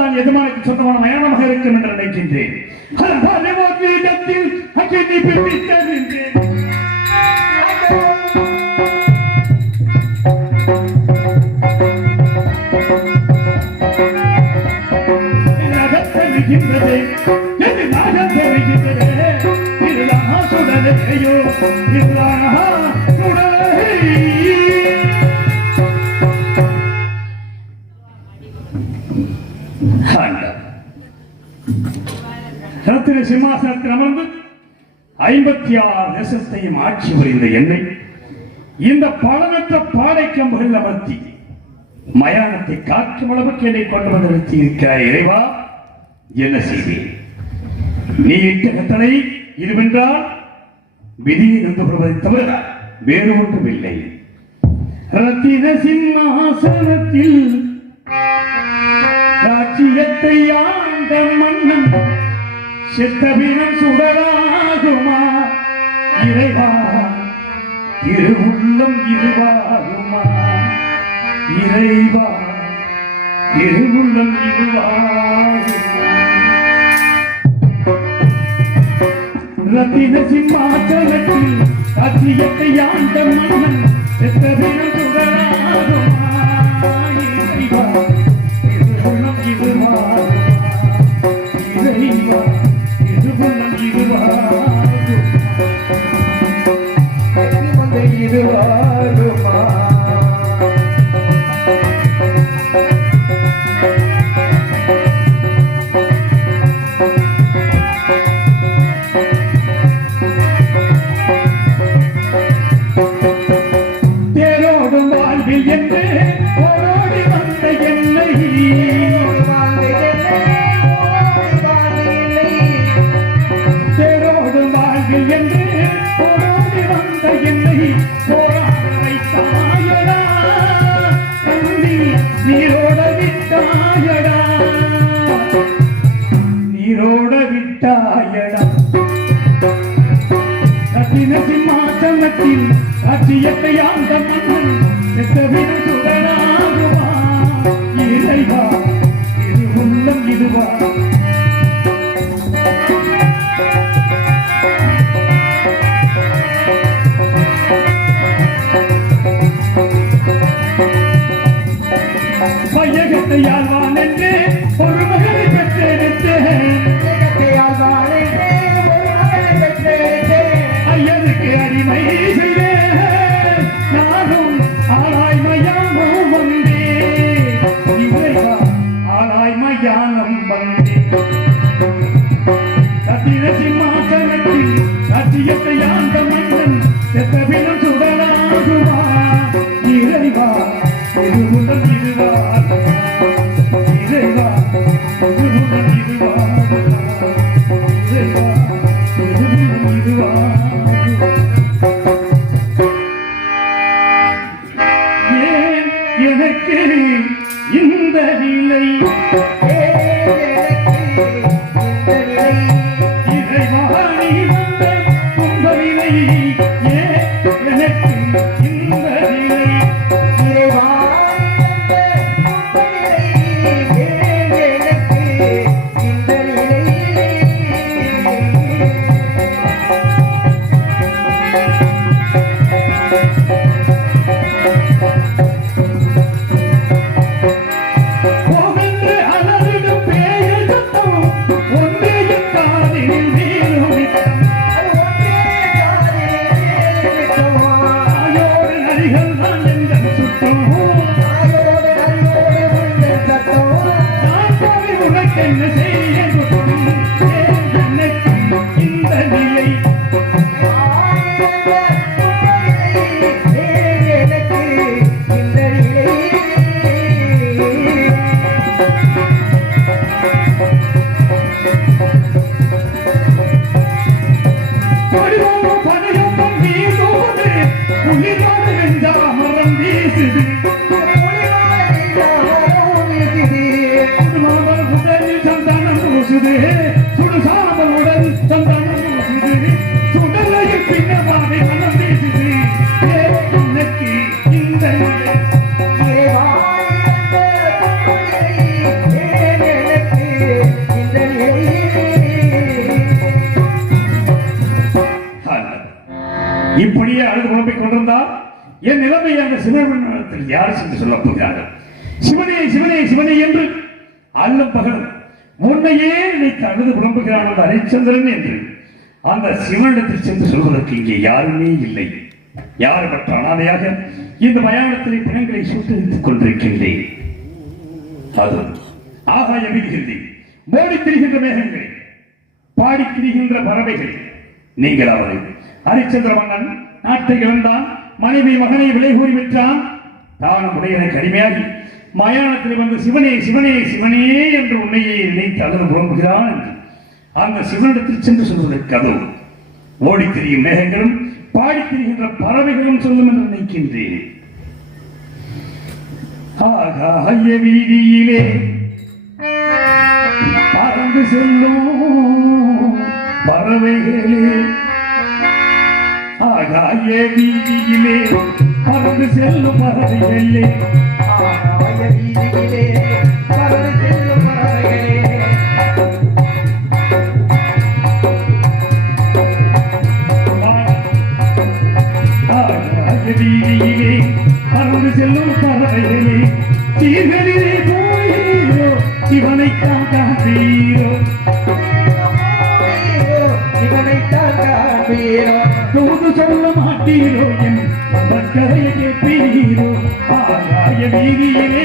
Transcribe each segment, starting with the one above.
தான் எஜமானுக்கு சொந்தமான மயானமாக இருக்கும் என்று நினைக்கின்றேன். இடத்தில் அக்கினி சுடலையோ சுடலை சிம்மாசனத்தில் அமர்ந்து ஐம்பத்தி ஆறு தேசத்தையும் ஆட்சி புரிந்த என்னை இந்த பலனற்ற பாடை கம்புகள் அமர்த்தி மயானத்தை காக்கும் அளவுக்கு என்னை கொண்டு வந்து நிறுத்தி இருக்கிறாய் இறைவா என்ன செய்வேன்? நீ இட்ட கட்டளை இதுவென்றால் விதியை நின்று கொள்வதை தவிர வேறு ஒன்றும் இல்லை ரத்தின சிம்மாசனத்தில் ராஜ்யத்தை ஆண்ட மன்னன் செத்தபினம் சுடராகுமா? இறைவா திருவுள்ளம் இருவாகுமா? இறைவா திருவுள்ளம் இருவாகுமா? ரத்தின சிம்மாசனத்தில் ராஜ்யத்தை ஆண்ட மன்னன் செத்தபினம் திருவுள்ளம் எனக்கு இந்த நிலை என்ன செய்ய இப்படியே அழுது குழம்பிக் கொண்டிருந்தால் என் நிலைமை அந்த சிவனிடத்தில் யார் சென்று சொல்லப் போகிறார்கள்? சிவனே சிவனே சிவனே என்று அல்லும் பகலும் முன்னையே நினைத்து அழுது குழம்புகிறான் அந்த ஹரிச்சந்திரன் என்று. அந்த சிவனிடத்தில் சென்று சொல்வதற்கு இங்கே யாருமே இல்லை. யார் மற்ற அனாதையாக இந்த மயானத்தில் பிணங்களை சுத்தரித்துக் கொண்டிருக்கின்றேன். அது ஆகாய வீடுகிறது மோடி திரிகின்ற மேகங்கள் பாடி திரிகின்ற பறவைகள் நீங்கள் அவரை ஹரிச்சந்திர மன்னன் நாட்டை இழந்தான். மனைவி மகனை விலை கூறி விற்றான் தானம் உடையனை கடுமையாகி மயானத்தில் வந்து சிவனே சிவனே சிவனே என்று உன்னையே நினைத்து அழுது புலம்புகிறான் அந்த சிவனிடத்தில் சென்று சொல்வதற்கு கதவு. ஓடி திரியும் மேகங்களும் பாடி திரிகின்ற பறவைகளும் சொல்லும் என்று நினைக்கின்றேன். ஆகாய வீதியிலே பறந்து செல்லும் பறவைகளே ஆகாய வீதியிலே பறந்து செல்லும் பறவைகளே. ஆகாய வீதியிலே பறந்து செல்லும் பறவைகளே. ஆகாய வீதியிலே பறந்து செல்லும் பறவைகளே. சீர்களிலே போயோ இவனைத்தான் காண்பீரோ. இவனைத்தான் காண்பீரோ. தூது சொல்ல மாட்டீரோ என் கதையை கேட்பீரோ? ஆகாய வீதியிலே.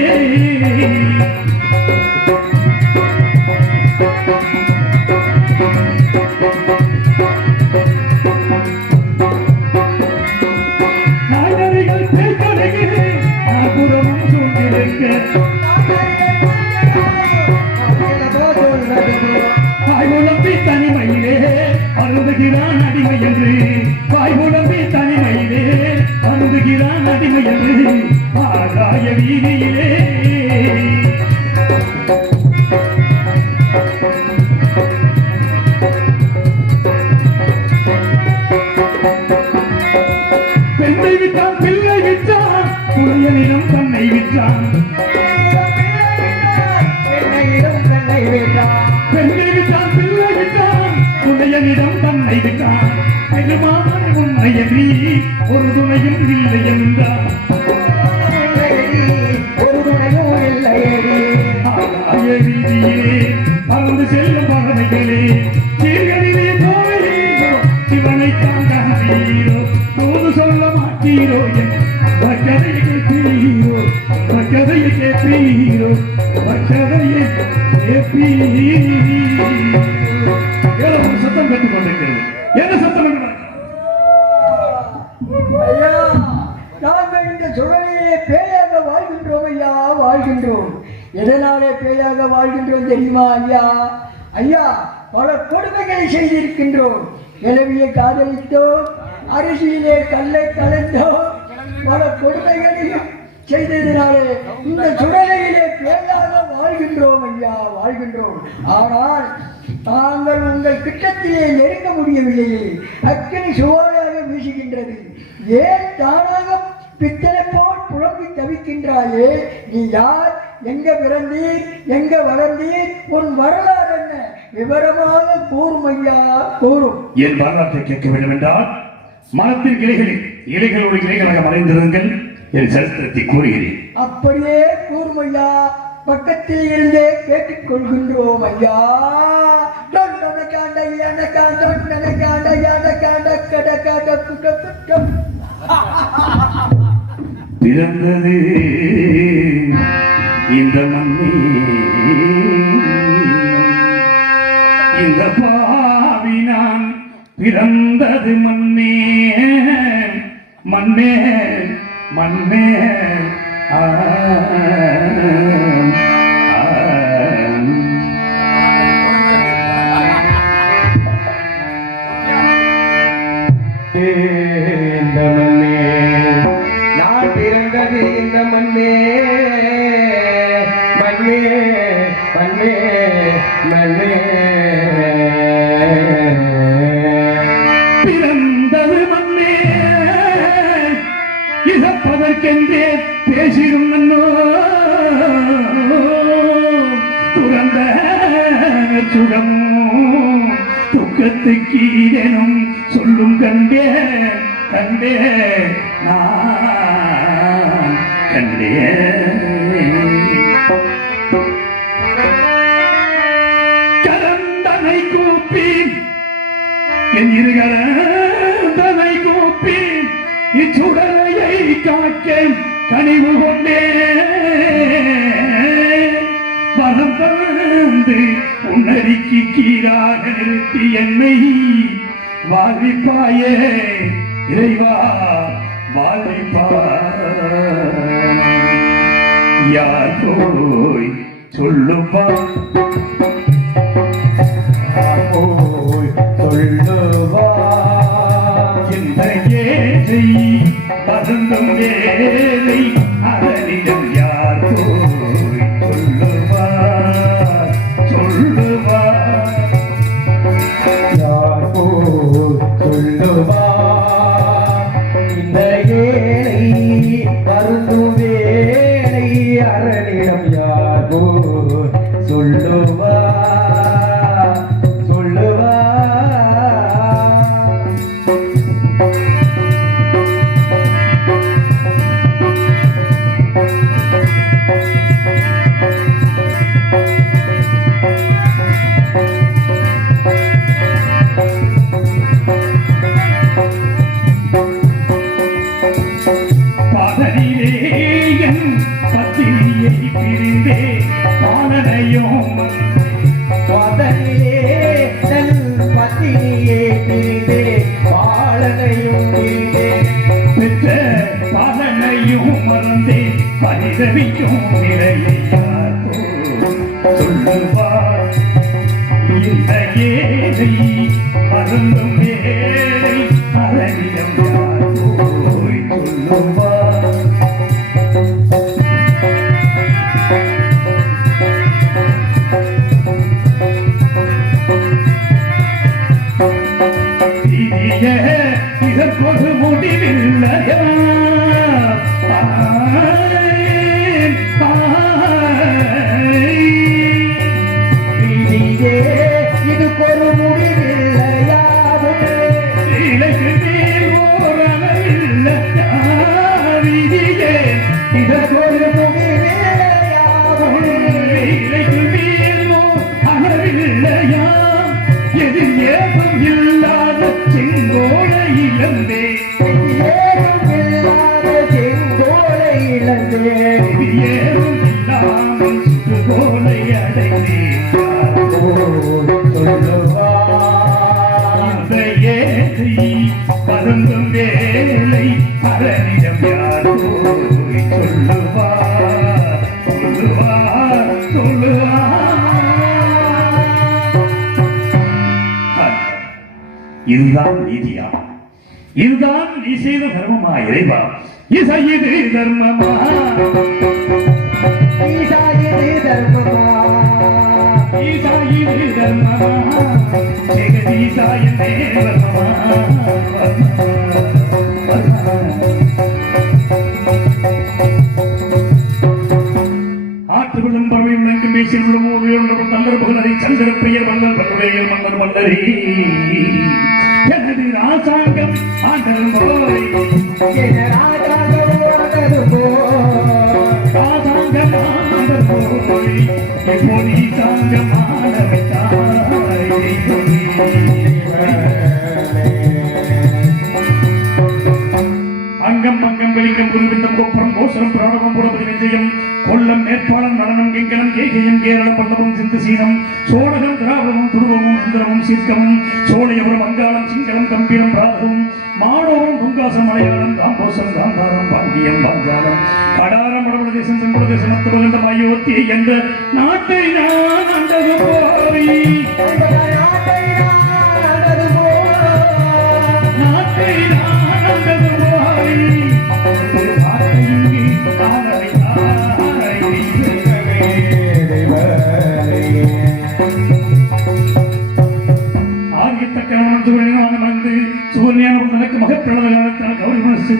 பறவைகளே ஆதரித்தோ அரிசியிலே கல்லை கலந்தோ பல கொடுமைகளையும் செய்ததினாலே இந்த சுடலையிலே பேராக வாழ்கின்றோம் ஐயா வாழ்கின்றோம். ஆனால் தாங்கள் உங்கள் திட்டத்திலே நெருங்க முடியவில்லையே. அக்கினி சுவாராக வீசுகின்றது. ஏன் தானாக பித்தளை போல் புலம்பி தவிக்கின்றாயே? நீ யார்? எங்க பிறந்தீர்? எங்க வளர்ந்தீர்? உன் வரலாறு விவரமாக கூறும் ஐயா கூறும். என் வரலாற்றை கேட்க வேண்டும் என்றால் மரத்தின் கிளைகளில் இலைகளோடு இலைகளாக மறைந்திருங்கள். என் சரித்திரத்தை கூறுகிறேன். அப்படியே கூறும் ஐயா. பக்கத்தில் இருந்தே கேட்டுக் கொள்கின்றோம் ஐயா பிறந்தது இந்த மண்ணே பாவினான் பிறந்தது மண்ணே மண்ணே மண்ணே. ஆ, என் இருகளை கூப்பி இச்சுடலையை காக்க கனிவு கொண்டே. வரம் தந்து உன்னடிக்கு கீழாக நிறுத்தி என்னை வாழ்விப்பாயே இறைவா வாழ்விப்பாய் யார் போய் சொல்லுப்பா సంగే பரிதவிக்கும் நிலையை சொல்லுவார் இந்த ஏழை மருந்தும் ஏழை சொல்லுவார் இதுதான் நீதியா? இதுதான் நீ செய்த தர்மமா இறைவா? இசை இது தர்மமா? ஈசா இது தர்மமா? ஜெகதீசா என்னே வர்மமா ஆற்று விழும் பறவை விளங்கும் பேசில் ஊர்வலம் தந்தர்புகனரை சந்திர பெயர் மன்னன் பல்வேல் மன்னர் மன்னரி எனது ராசாங்கம் ஆண்டரும் போய் ராசாங்கம் ஆண்டர் போய் எப்போது சாங்கமான அங்கம் பங்கம் வெளிக்கம் குருவிந்தம் கொப்பரம் கோசரம் பிராணவம் புறபதி விஜயம் கொல்லம் மேற்பாளம் நடனம் கெங்கனம் கேகயம் கேரளம் பல்லவம் சிந்து சீனம் சோழகம் திராவிடமும் துருவமும் சுந்தரமும் சீர்க்கமும் சோழையபுரம் வங்காளம் சிங்களம் கம்பீரம் பிராதமும் மாடோரம் துங்காசம் மலையாளம் காம்போசம் காந்தாரம் பாண்டியம் பாஞ்சாலம் கடாரம் வடபட தேசம் தென்பட தேசம் மத்துவகண்டம் அயோத்தி என்ற நான்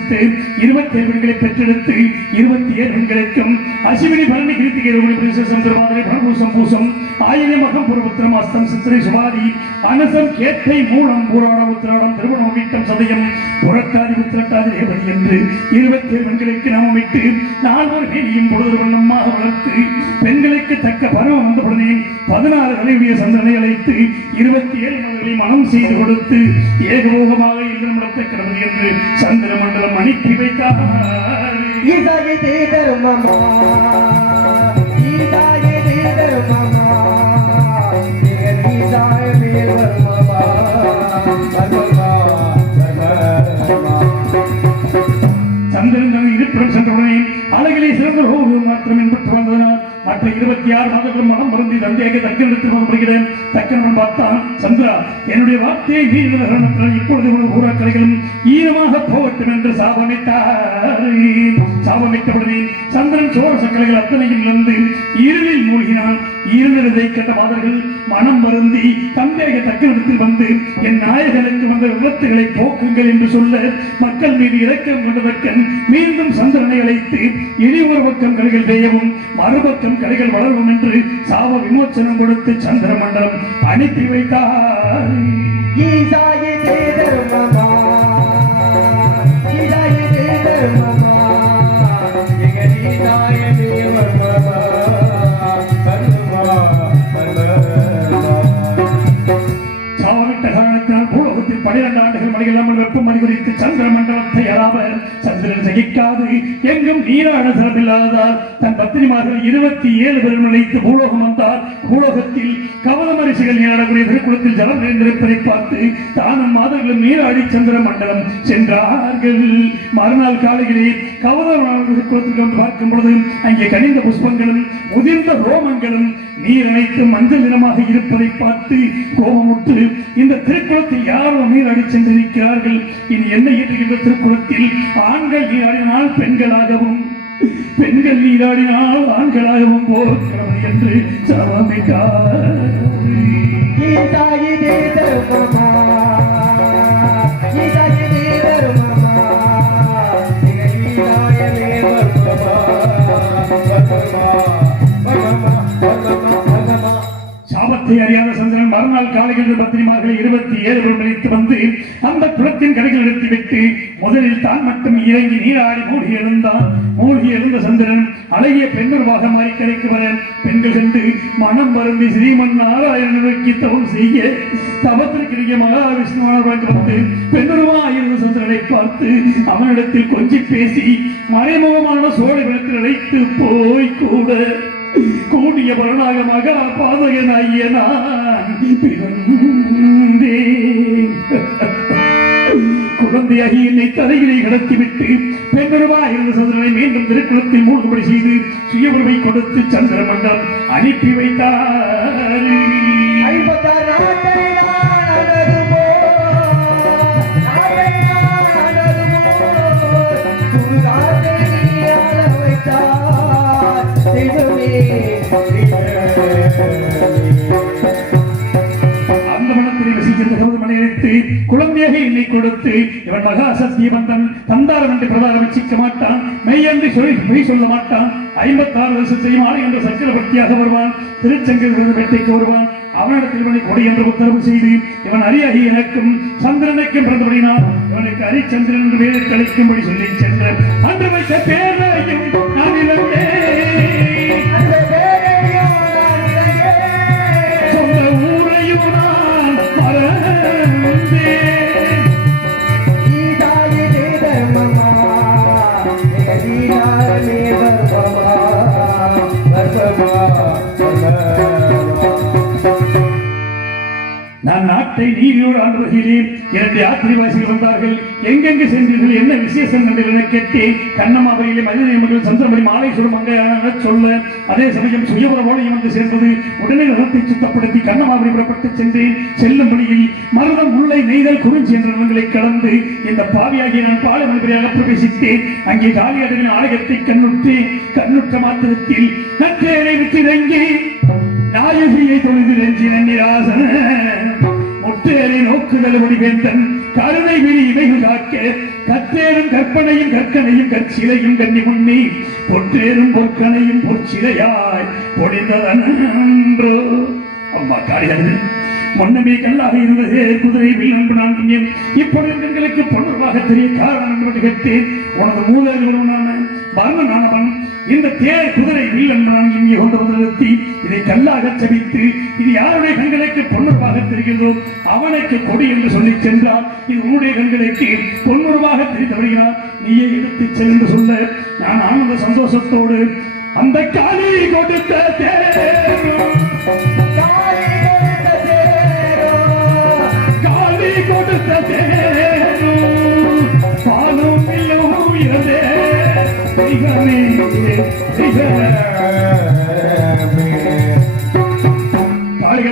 States இருபத்தி ஏழு பெண்களை பெற்றெடுத்து இருபத்தி ஏழு பெண்களுக்கும் அசிவினி பரணி கிருத்திகை ரோகிணி பிரசம் திருவாதிரை பரபூசம் பூசம் ஆயிரம் மகம் புறபுத்திரம் அஸ்தம் சித்திரை சுவாதி அனசம் கேட்டை மூலம் பூராட உத்திராடம் திருமணம் வீட்டம் சதயம் புரட்டாதி உத்திரட்டாதி ரேவதி என்று இருபத்தி ஏழு பெண்களுக்கு நாம் அமைத்து நால்வர் வேலியும் பொழுது வண்ணமாக வளர்த்து பெண்களுக்கு தக்க பருவம் வந்தவுடனே பதினாறு தலையுடைய சந்திரனை அழைத்து இருபத்தி ஏழு மதங்களை மனம் செய்து கொடுத்து ஏகபோகமாக இல்லம் நடத்த கிடவது என்று சந்திர மண்டலம் அனுப்பி வைத்தார் ஈசாயி தீதருமமா ஈசாயி தீதருமமா எங்கள் ஈசாய மேல் வருமமா வருமமா வருமமா சந்திரன் இருப்பிடம் சென்றவுடனே அழகிலே சிறந்த ரோகம் மாத்திரம் என்பட்டு வந்ததனால் மற்ற இருபத்தி ஆறு மாதங்களும் மனம் மருந்தி தந்தையாக தக்கனிடத்தில் வருகிறேன் தக்கனவன் பார்த்தான் சந்திரா என்னுடைய வார்த்தையை வீரர்கள் இப்பொழுது உள்ள ஊராக்கலைகளும் ஈரமாக போகட்டும் என்று சாபமிட்டார் சாபமிட்டவுடனே சந்திரன் சோழ சக்கரைகள் அத்தனையும் இருந்து இருளில் மூழ்கினான். இருளிடத்தை கண்ட மாதர்கள் மனம் வருந்தி தந்தையாக தக்கனிடத்தில் வந்து என் நாயகனுக்கு வந்த விபத்துகளை போக்குங்கள் என்று சொல்ல மக்கள் மீது இறக்கம் கொண்டதற்கன் மீண்டும் சந்திரனை அழைத்து இனி ஒரு பக்கம் கலைகள் வேயவும் மறுபக்கம் கலைகள் வளரும் என்று சாவ விமோச்சனம் கொடுத்து சந்திர மண்டலம் அனுப்பி வைத்தார். ஈசாயி ஈசாயி மழை மணி குறித்து சந்திர மண்டலத்தை அறாம சந்திரன் சகிக்காது. எங்கும் நீராட சிறப்பில்லாததால் தன் பத்தினி பத்திரிமார்கள் இருபத்தி ஏழு பேரும் நினைத்து பூலோகம் வந்தார். பூலோகத்தில் கவல மரிசிகள் நீராடக்கூடிய திருக்குளத்தில் ஜலம் நிறைந்திருப்பதை பார்த்து தானும் மாதர்களும் நீராடி சந்திர மண்டலம் சென்றார்கள். மறுநாள் காலையிலே கவல திருக்குளத்துக்கு வந்து பார்க்கும் பொழுது அங்கே கனிந்த புஷ்பங்களும் உதிர்ந்த ரோமங்களும் நீர் அனைத்து மஞ்சள் நிறமாக இருப்பதை பார்த்து கோபமுற்று இந்த திருக்குளத்தில் யாரோ நீர் அடி சென்றிருக்கிறார்கள்? இனி என்ன ஏற்றுகின்ற திருக்குளத்தில் ஆண்கள் நீராடினால் பெண்களாகவும் பெண்கள் நீராடினால் ஆண்களாகவும் போகிறது என்று சவமிட்டார். சாபத்தை அறியாத சந்திரன் மறுநாள் காலையில் பத்திரிமார்களை இருபத்தி ஏழு பேர் நினைத்து வந்து அந்த குளத்தின் கரையில் நிறுத்திவிட்டு முதலில் தான் மட்டும் இறங்கி நீராடி மூழ்கி எழுந்தான். மூழ்கி எழுந்த சந்திரன் அழகிய பெண்ணுருவாக மாறி கரைக்கு வர பெண்கள் சென்று மனம் வருந்தி ஸ்ரீமன் நாராயணன் நோக்கி தவம் செய்ய தவத்திற்கு மகாவிஷ்ணுவான வழங்கப்பட்டு பெண்ணுருவா இருந்த சந்திரனை பார்த்து அவனிடத்தில் கொஞ்சி பேசி மறைமுகமான சோழ விளத்தில் அழைத்து போய் கூட கூடிய பலனாக மகா பாதகனாகிய நான் பிறந்தேன். குழந்தையாகி என்னை தலையிலே கடத்திவிட்டு பெண்ணுருவா இருந்த சந்திரனை மீண்டும் திருக்குளத்தில் மூழ்குபடி செய்து சுய உருவை கொடுத்து சந்திரமண்டம் அனுப்பி வைத்தார். குழந்தையாக என்னை கொடுத்து இவன் மகா சத்தியவந்தன் தந்தாரம் என்று பிரதாரம் வச்சிக்க மாட்டான். மெய் என்று சொல்லி மெய் சொல்ல மாட்டான். ஐம்பத்தாறு வருஷத்தையும் ஆணை என்ற சக்கரவர்த்தியாக வருவான். திருச்செங்கல் வேட்டைக்கு வருவான். அவனிடத்தில் இவனை கொடி என்று உத்தரவு செய்து இவன் அரியாகி எனக்கும் சந்திரனுக்கும் பிறந்தபடினால் இவனுக்கு அரிச்சந்திரன் என்று வேறு கழிக்கும்படி சொல்லி சென்ற அன்று வைத்த பேர் நான் நாட்டை நீதியோடு ஆண்டு வருகிறேன் இரண்டு யாத்திரைவாசிகள் வந்தார்கள். எங்கெங்கு சென்றீர்கள்? என்ன விசேஷம் என்று என கேட்டேன். கண்ணமாபுரியிலே மனித மக்கள் சந்திரபடி மாலை சுடும் சொல்ல அதே சமயம் சுயபுரமோடையும் வந்து சேர்ந்தது. உடனே ரதத்தை சுத்தப்படுத்தி கண்ணமாபுரி புறப்பட்டு சென்றேன். செல்லும் வழியில் மருதம் முல்லை நெய்தல் குறிஞ்சி என்ற நிலங்களை கடந்து இந்த பாவியாகிய நான் பாலை பிரவேசித்தேன். அங்கே காலியாடுகளின் ஆலயத்தை கண்ணுற்று கண்ணுற்ற மாத்திரத்தில் நற்றேரை விட்டு இறங்கி நாயகியை தொழுது நெஞ்சி நன்னிராசன முற்ற நோக்குதல் முடிவேந்தன் கருணை விழி இவைகள் காக்க கத்தேரும் கற்பனையும் கற்கனையும் கற்சிலையும் கன்னி முன்னி. பொற்றேரும் பொற்கனையும் பொற்சிலையாய் பொழிந்ததன்றோ அம்மா காரியாது முன்னமே கல்லாக இருந்தது. குதிரை வில் நான் புண்ணியம் இப்பொழுது எங்களுக்கு பொன்னர்வாக தெரிய காரணம் என்று கேட்டேன். உனது மூலவனான பர்மனானவன் இந்த தேர் குதிரை வில் அன்பு நான் இங்கே கொண்டு வந்து நிறுத்தி இதை கல்லாக செவித்து இது யாருடைய கண்களுக்கு பொன்னுருவாக தெரிகிறதோ அவனுக்கு கொடி என்று சொல்லி சென்றால் இது உன்னுடைய கண்களுக்கு பொன்னுருவாக தெரிந்து வருகிறார். நீயே எடுத்து செல் என்று சொல்ல நான் ஆனந்த சந்தோஷத்தோடு அந்த காலி கொடுத்த தேர்.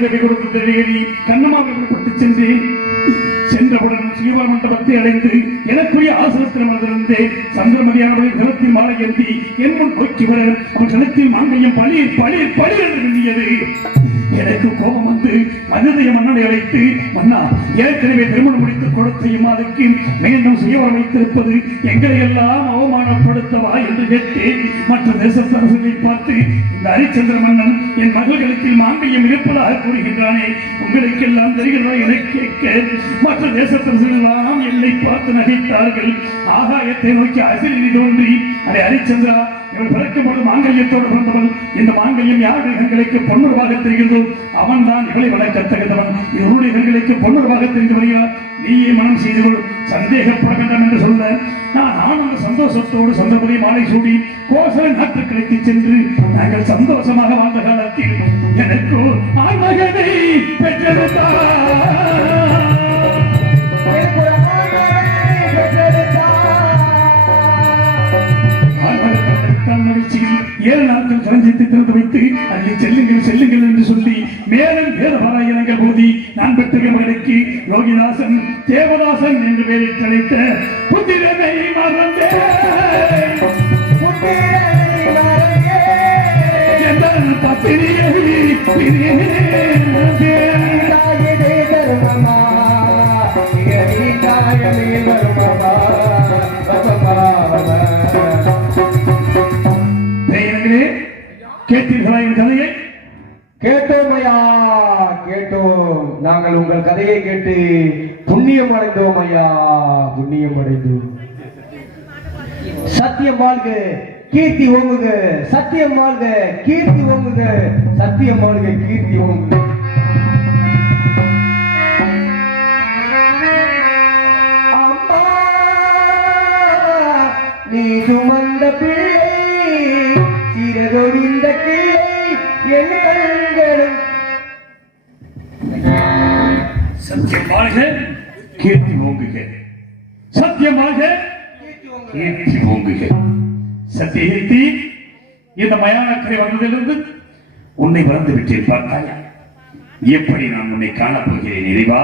காளிகதை கொடுத்த கண்ணமாக கொடுத்து சென்று சென்றவுடன் ஸ்ரீவர மண்டபத்தை அடைந்து எனக்குரிய ஆசிரத்தில் அமர்ந்திருந்தேன் சந்திரமதியானவளின் கருத்தில் மாலை ஏந்தி என் முன் நோக்கி வர அவன் கழுத்தில் மாங்கையும் என்று எனக்கு கோபம் வந்து மனிதய மன்னனை அழைத்து மன்னா ஏற்கனவே திருமணம் முடித்து கொடுத்த இம்மாதுக்கு மீண்டும் சுய வைத்திருப்பது எங்களை எல்லாம் அவமானப்படுத்தவா? என்று கேட்டு மற்ற தேசத்தரசனை பார்த்து இந்த ஹரிச்சந்திர மன்னன் என் மகள்களுக்கு மாம்பியம் இருப்பதாக கூறுகின்றானே. உங்களுக்கு எல்லாம் தெரிகிறதா என கேட்க? மற்ற தேசத்தரசர்கள் எல்லாம் என்னை பார்த்து நகைத்தார்கள். ஆகாயத்தை நோக்கி அசிரி தோன்றி அதை ஹரிச்சந்திரா இவன் பிறக்கும் பொழுது மாங்கல்யத்தோடு பிறந்தவன். இந்த மாங்கல்யம் யாருடைய கண்களுக்கு பொன்னுருவாக தெரிகிறதோ அவன் தான் இவளை வளர்க்க தகுந்தவன். கண்களுக்கு பொன்னுருவாக தெரிந்து நீயே மனம் செய்து கொள் சந்தேகப்பட வேண்டாம் என்று சொல்ல. நான் ஆனந்த சந்தோஷத்தோடு சந்தர்ப்பதை மாலை சூடி கோசல நாட்டுக்களுக்கு சென்று நாங்கள் சந்தோஷமாக வாழ்ந்த காலத்தில் எனக்கு ஆண்மகனை பெற்றெடுத்தார். தன் மகிழ்ச்சியில் ஏழு நாட்கள் கலஞ்சித்து திறந்து வைத்து அதில் செல்லுங்கள் செல்லுங்கள் என்று சொல்லி மேலும் வேத பாராயணங்கள் போதி நான் பெற்ற மகனுக்கு யோகிதாசன் தேவதாசன் என்று பெயரில் அழைத்த புத்திரனை மறந்தே. பத்திரியை கதையை கேட்டு புண்ணியம் அடைந்தோம் ஐயா புண்ணியம் அடைந்தோம். சத்தியம் வாழ்க கீர்த்தி ஓங்குக சத்தியம் வாழ்க கீர்த்தி ஓங்குக சத்தியம் வாழ்க கீர்த்தி ஓங்குக. நீ சுமந்த பிள்ளை சிறதொழிந்த கிள்ளை என் கண்களும். சத்தியமாக கீர்த்தி ஓங்குக. சத்தியமாக கீர்த்தி ஓங்குக. சத்தியகீர்த்தி இந்த மயானக்கரை வந்ததிலிருந்து உன்னை மறந்து விட்டேன் பார்த்தாயா? எப்படி நான் உன்னை காணப்போகிறேன் இறைவா?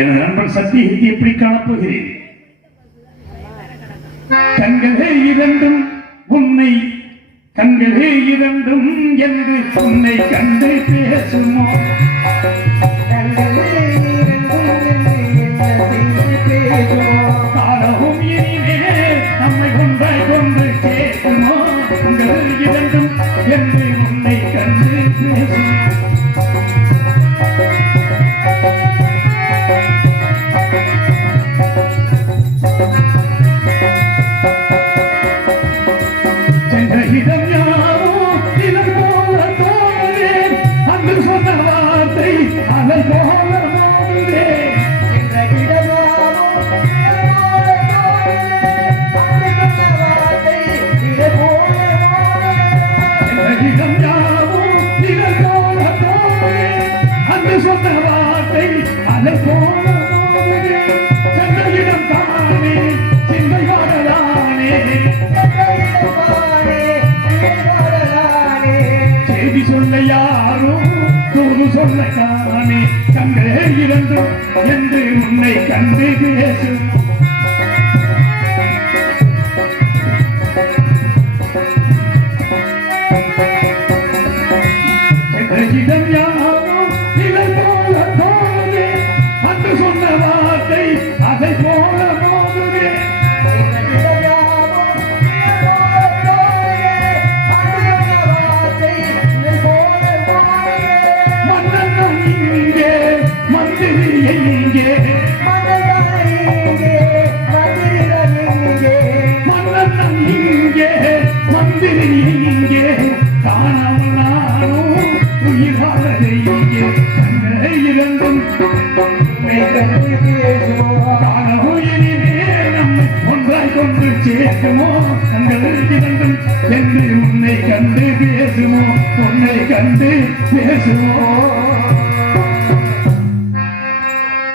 எனது நண்பன் சத்தியகீர்த்தி எப்படி காணப்போகிறேன்? கண்களே இரண்டும் உன்னை கண்களே இரண்டும் என்று உன்னை கண்டு பேசுமோ? கண்களே சென்ற இடம் இரண்டும் என்று உன்னை கண்டு பேசும் இடம் யாரும் சேர்க்குமோ கண்கள் இரண்டும் என்று உன்னை கண்டு பேசுமோ? உன்னை கண்டு பேசுமோ?